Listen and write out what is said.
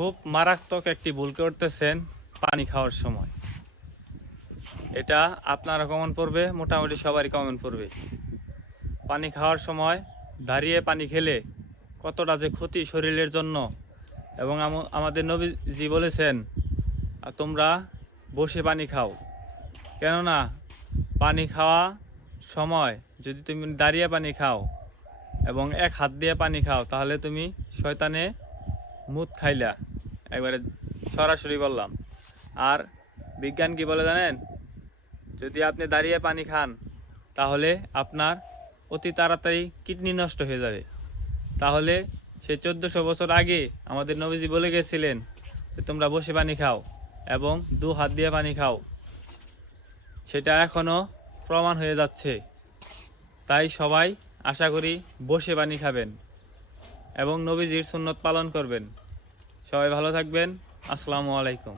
খুব মারাত্মক একটি ভুল করতেছেন পানি খাওয়ার সময়। এটা আপনারা কমন পড়বে, মোটামুটি সবারই কমন পড়বে। পানি খাওয়ার সময় দাঁড়িয়ে পানি খেলে কতটা যে ক্ষতি শরীরের জন্য, এবং আমাদের নবীজি বলেছেন তোমরা বসে পানি খাও। কেননা পানি খাওয়া সময় যদি তুমি দাঁড়িয়ে পানি খাও এবং এক হাত দিয়ে পানি খাও, তাহলে তুমি শয়তানে মুত খাইলা, একবারে সরাসরি বললাম। আর বিজ্ঞান কি বলে জানেন? যদি আপনি দাঁড়িয়ে পানি খান তাহলে আপনার অতি তাড়াতাড়ি কিডনি নষ্ট হয়ে যাবে। তাহলে সে 1400 বছর আগে আমাদের নবীজি বলে গেছিলেন যে তোমরা বসে পানি খাও এবং 2 হাত দিয়ে পানি খাও। সেটা এখনও প্রমাণ হয়ে যাচ্ছে। তাই সবাই আশা করি বসে পানি খাবেন এবং নবীজির সুন্নত পালন করবেন। সবাই ভালো থাকবেন। আসসালামু আলাইকুম।